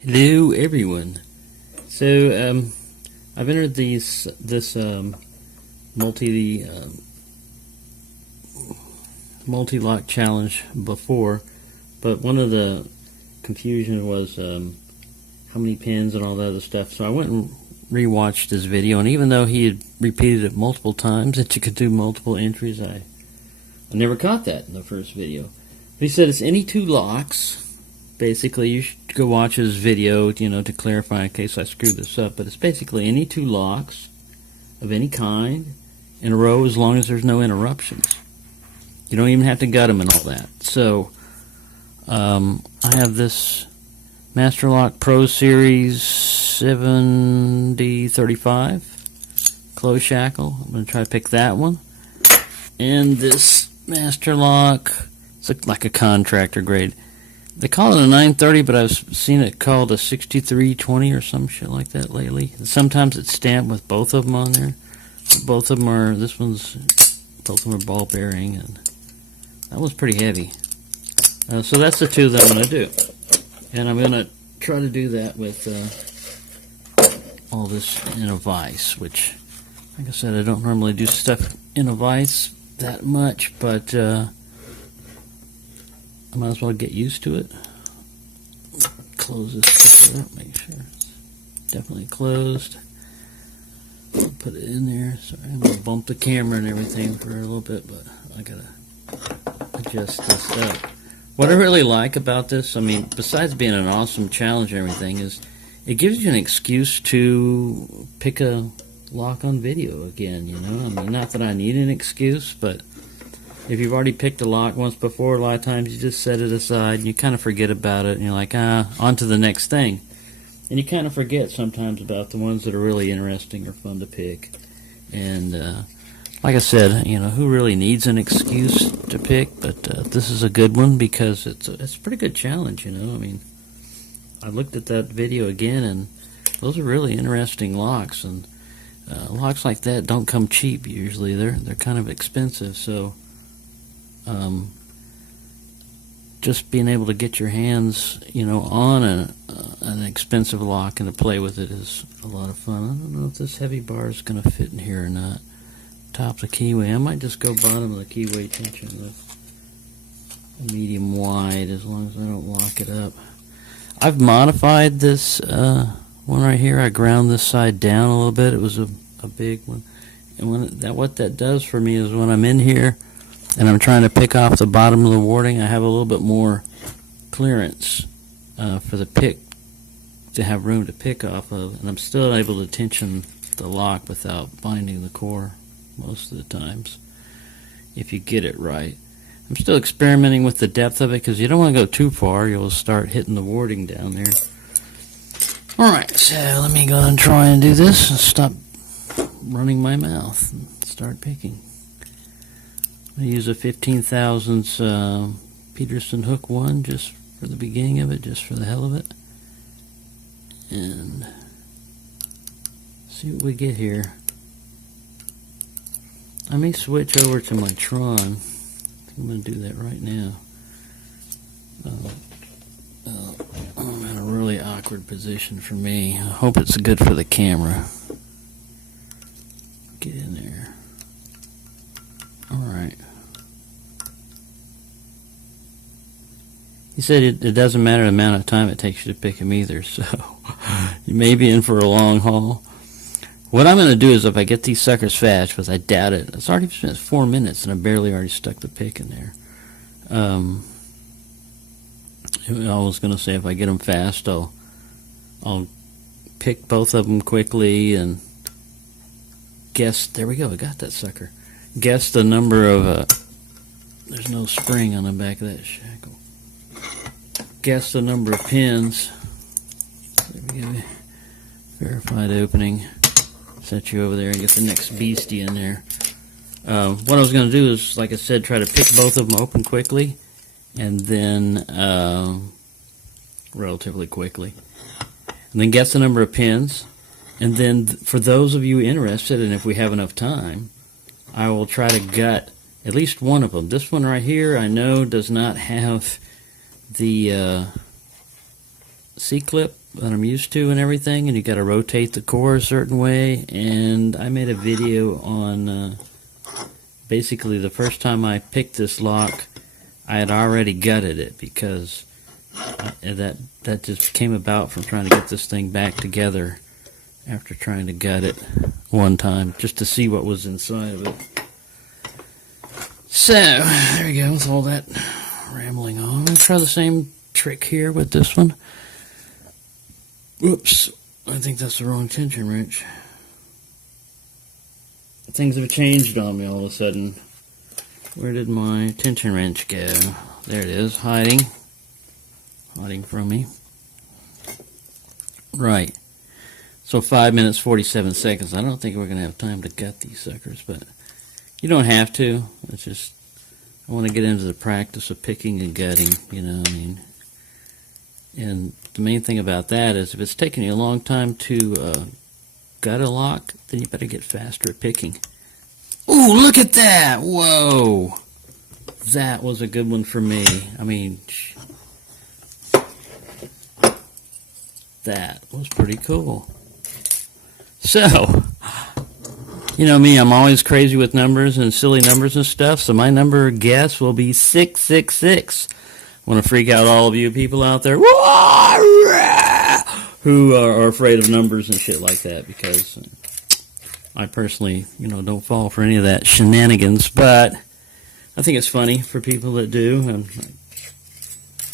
Hello everyone. So I've entered this Mul-T-Lock challenge before, but one of the confusion was how many pins and all that other stuff. So I went and rewatched his video, and even though he had repeated it multiple times that you could do multiple entries, I never caught that in the first video. He said it's any two locks. Basically, you should go watch his video, to clarify in case I screwed this up. But it's basically any two locks of any kind in a row as long as there's no interruptions. You don't even have to gut them and all that. So, I have this Master Lock Pro Series 7035 closed shackle. I'm going to try to pick that one. And this Master Lock, it's like a contractor grade. They call it a 930, but I've seen it called a 6320 or some shit like that lately. Sometimes it's stamped with both of them on there. Both of them are, both of them are ball bearing, and that one's pretty heavy. So that's the two that I'm going to do. And I'm going to try to do that with all this in a vise, which, like I said, I don't normally do stuff in a vise that much, but I might as well get used to it. Close this sucker up, make sure it's definitely closed. Put it in there. Sorry, I'm going to bump the camera and everything for a little bit, but I got to adjust this up. What I really like about this, besides being an awesome challenge and everything, is it gives you an excuse to pick a lock on video again, not that I need an excuse, but if you've already picked a lock once before, a lot of times you just set it aside and you kind of forget about it, and you're like, on to the next thing. And you kind of forget sometimes about the ones that are really interesting or fun to pick. And like I said, who really needs an excuse to pick? But this is a good one because it's a pretty good challenge, I looked at that video again, and those are really interesting locks. And locks like that don't come cheap usually. They're kind of expensive, so just being able to get your hands, on an expensive lock and to play with it is a lot of fun. I don't know if this heavy bar is going to fit in here or not. Top the keyway. I might just go bottom of the keyway tension with a medium wide as long as I don't lock it up. I've modified this one right here. I ground this side down a little bit. It was a big one. And what that does for me is when I'm in here and I'm trying to pick off the bottom of the warding, I have a little bit more clearance for the pick to have room to pick off of, and I'm still able to tension the lock without binding the core most of the times if you get it right. I'm still experimenting with the depth of it because you don't want to go too far. You'll start hitting the warding down there. Alright, so let me go and try and do this and stop running my mouth and start picking. I use a 15 thousandths Peterson hook one just for the beginning of it, just for the hell of it. And see what we get here. I may switch over to my Tron. I'm going to do that right now. I'm in a really awkward position for me. I hope it's good for the camera. Get in there. Alright. He said it doesn't matter the amount of time it takes you to pick him either, so you may be in for a long haul. What I'm going to do is if I get these suckers fast, because I doubt it, it's already spent 4 minutes and I barely already stuck the pick in there. I was going to say if I get them fast, I'll pick both of them quickly and guess, there we go, I got that sucker. Guess the number of, there's no spring on the back of that shackle. Guess the number of pins. There we go. Verified opening. Set you over there and get the next beastie in there. What I was going to do is, like I said, try to pick both of them open quickly, and then relatively quickly, and then guess the number of pins. And then for those of you interested, and if we have enough time, I will try to gut at least one of them. This one right here I know does not have the C-clip that I'm used to and everything, and you got to rotate the core a certain way. And I made a video on basically the first time I picked this lock, I had already gutted it because that just came about from trying to get this thing back together after trying to gut it one time just to see what was inside of it. So there we go with all that rambling on. I'm going to try the same trick here with this one. Whoops, I think that's the wrong tension wrench. Things have changed on me all of a sudden. Where did my tension wrench go? There it is, hiding from me. Right. So 5 minutes, 47 seconds. I don't think we're going to have time to gut these suckers, but you don't have to. It's just, I want to get into the practice of picking and gutting, you know what I mean? And the main thing about that is if it's taking you a long time to gut a lock, then you better get faster at picking. Ooh, look at that! Whoa! That was a good one for me. I mean, that was pretty cool. So, you know me, I'm always crazy with numbers and silly numbers and stuff, so my number guess will be 666. I want to freak out all of you people out there who are afraid of numbers and shit like that, because I personally, you know, don't fall for any of that shenanigans, but I think it's funny for people that do. And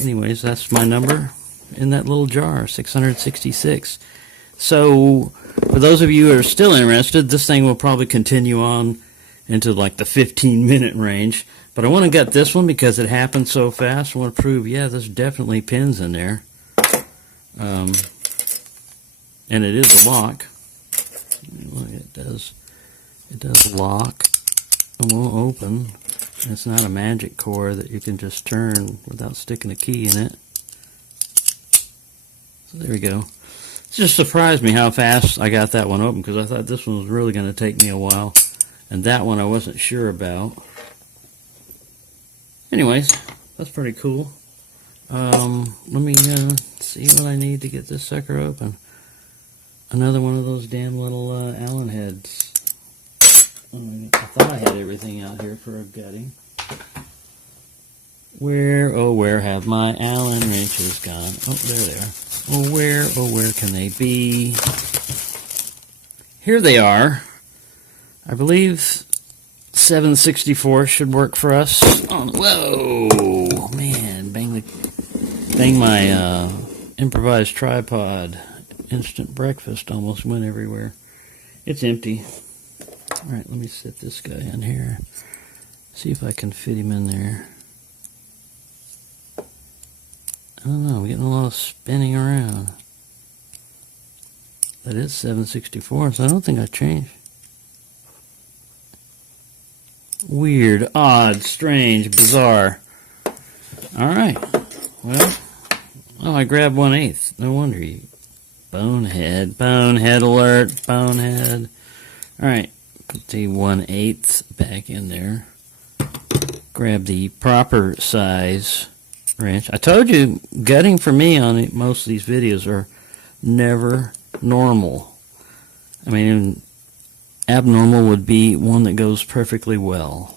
anyways, that's my number in that little jar, 666. So for those of you who are still interested, this thing will probably continue on into like the 15-minute range. But I want to gut this one because it happened so fast. I want to prove, yeah, there's definitely pins in there. And it is a lock. Look, it does lock and won't open. It's not a magic core that you can just turn without sticking a key in it. So there we go. It just surprised me how fast I got that one open, because I thought this one was really going to take me a while. And that one I wasn't sure about. Anyways, that's pretty cool. Let me see what I need to get this sucker open. Another one of those damn little Allen heads. I thought I had everything out here for a gutting. Where, oh where have my Allen wrenches gone? Oh, there they are. Oh where can they be? Here they are. I believe 764 should work for us. Oh, whoa, man, bang my improvised tripod. Instant breakfast almost went everywhere. It's empty. Alright, let me sit this guy in here. See if I can fit him in there. I don't know, I'm getting a lot of spinning around. That is 764, so I don't think I changed. Weird, odd, strange, bizarre. Alright. Well, oh, I grabbed 1/8. No wonder you. Bonehead alert, bonehead. Alright, put the 1/8 back in there. Grab the proper size wrench. I told you, gutting for me on most of these videos are never normal. I mean, abnormal would be one that goes perfectly well.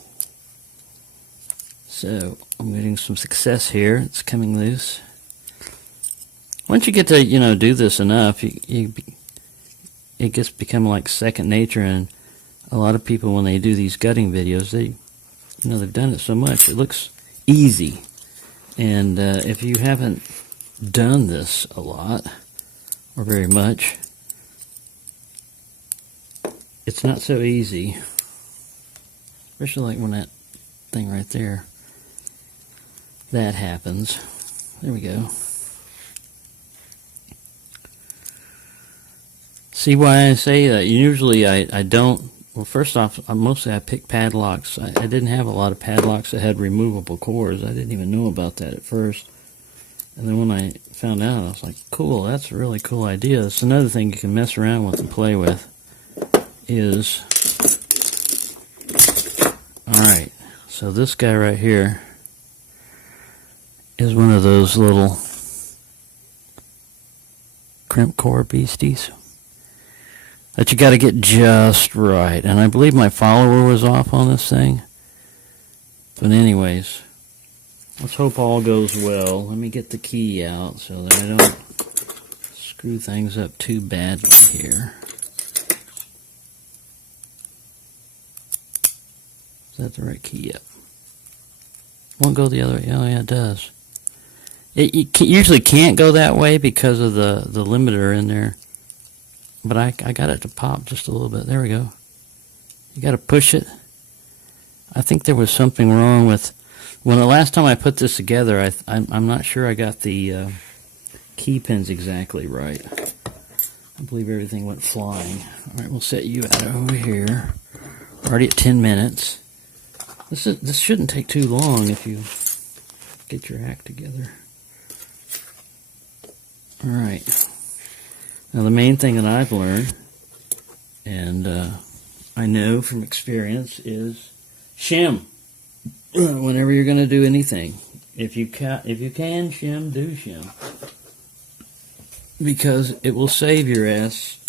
So, I'm getting some success here. It's coming loose. Once you get to, you know, do this enough, it gets become like second nature, and a lot of people, when they do these gutting videos, they've done it so much, it looks easy. And if you haven't done this a lot, or very much, it's not so easy. Especially like when that thing right there, that happens. There we go. See why I say that? Usually I don't, well, first off, mostly I pick padlocks. I didn't have a lot of padlocks that had removable cores. I didn't even know about that at first. And then when I found out, I was like, cool, that's a really cool idea. It's another thing you can mess around with and play with is, alright, so this guy right here is one of those little crimp core beasties that you got to get just right. And I believe my follower was off on this thing. But anyways, let's hope all goes well. Let me get the key out so that I don't screw things up too badly here. Is that the right key? Yep. Won't go the other way. Oh, yeah, it does. It usually can't go that way because of the limiter in there. But I got it to pop just a little bit. There we go. You got to push it. I think there was something wrong with... When the last time I put this together, I'm not sure I got the key pins exactly right. I believe everything went flying. All right, we'll set you out over here. Already at 10 minutes. This shouldn't take too long if you get your act together. All right. Now the main thing that I've learned, and I know from experience, is shim. Whenever you're going to do anything, if you can shim, do shim, because it will save your ass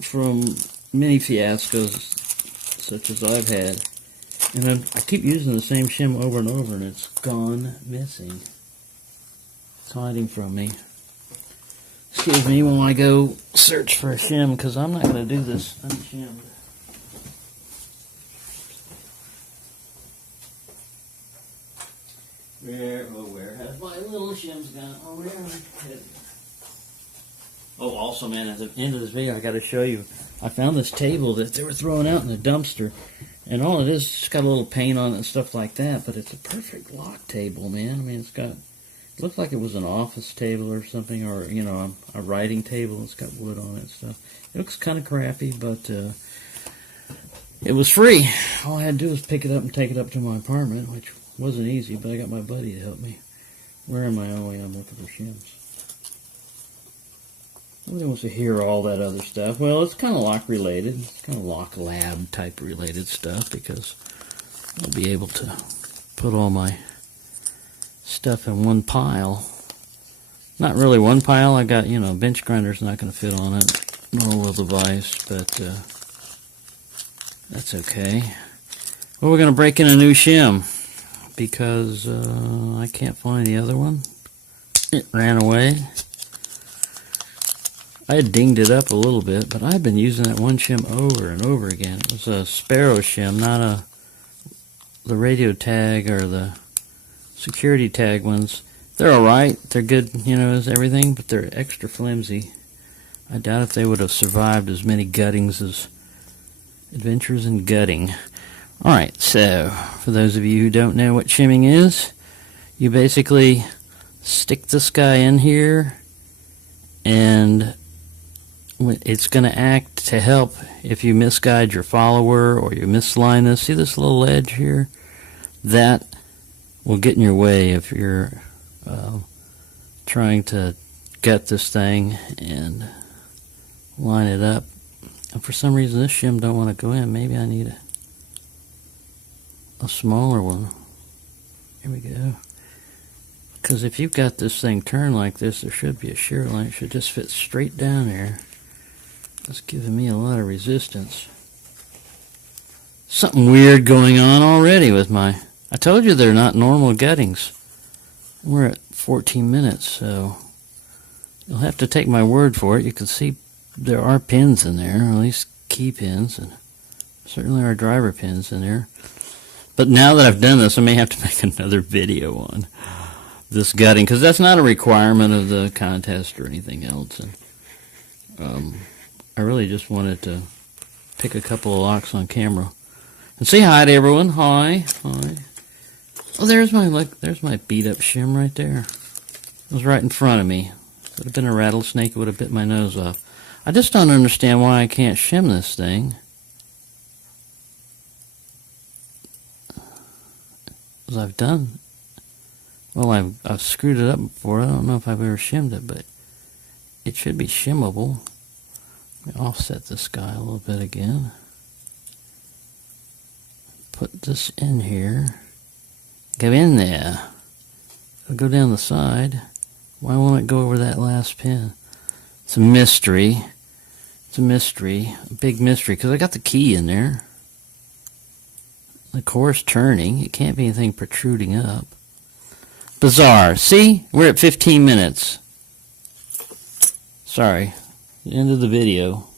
from many fiascos such as I've had. And I keep using the same shim over and over, and it's gone missing. It's hiding from me. Excuse me when I go search for a shim, because I'm not going to do this unshimmed. Where has my little shims gone? Oh, where are they? Oh, also, man, at the end of this video, I got to show you. I found this table that they were throwing out in the dumpster, and all it is, it's got a little paint on it and stuff like that, but it's a perfect lock table, man. I mean, it looks like it was an office table or something, or, you know, a writing table. It's got wood on it and stuff. It looks kind of crappy, but it was free. All I had to do was pick it up and take it up to my apartment, which wasn't easy, but I got my buddy to help me. Where am I? Oh, yeah, I'm looking for shims. Nobody wants to hear all that other stuff. Well, it's kind of lock related. It's kind of lock lab type related stuff, because I'll be able to put all my stuff in one pile. Not really one pile. I got, you know, bench grinder's not going to fit on it, nor will the vise, but that's okay. Well, we're going to break in a new shim, because I can't find the other one. It ran away. I had dinged it up a little bit, but I've been using that one shim over and over again. It was a Sparrow shim, not the radio tag or the security tag ones. They're alright. They're good, you know, as everything, but they're extra flimsy. I doubt if they would have survived as many guttings as Adventures in Gutting. Alright, so for those of you who don't know what shimming is, you basically stick this guy in here, and it's going to act to help if you misguide your follower or you misline this. See this little ledge here? That will get in your way if you're trying to gut this thing and line it up. And for some reason this shim don't want to go in. Maybe I need a smaller one. Here we go. Because if you've got this thing turned like this, there should be a shear line. It should just fit straight down there. That's giving me a lot of resistance. Something weird going on already with my... I told you they're not normal guttings. We're at 14 minutes, so you'll have to take my word for it. You can see there are pins in there, or at least key pins, and certainly are driver pins in there. But now that I've done this, I may have to make another video on this gutting, because that's not a requirement of the contest or anything else. And I really just wanted to pick a couple of locks on camera. And say hi to everyone. Hi. Hi. Oh, there's my beat up shim right there. It was right in front of me. If it would have been a rattlesnake, it would have bit my nose off. I just don't understand why I can't shim this thing. As I've done. Well, I've screwed it up before. I don't know if I've ever shimmed it, but it should be shimmable. Let me offset this guy a little bit again. Put this in here. Go in there. It'll go down the side. Why won't it go over that last pin? It's a mystery. It's a mystery, a big mystery, because I got the key in there. The core's turning. It can't be anything protruding up. Bizarre. See? We're at 15 minutes. Sorry. End of the video.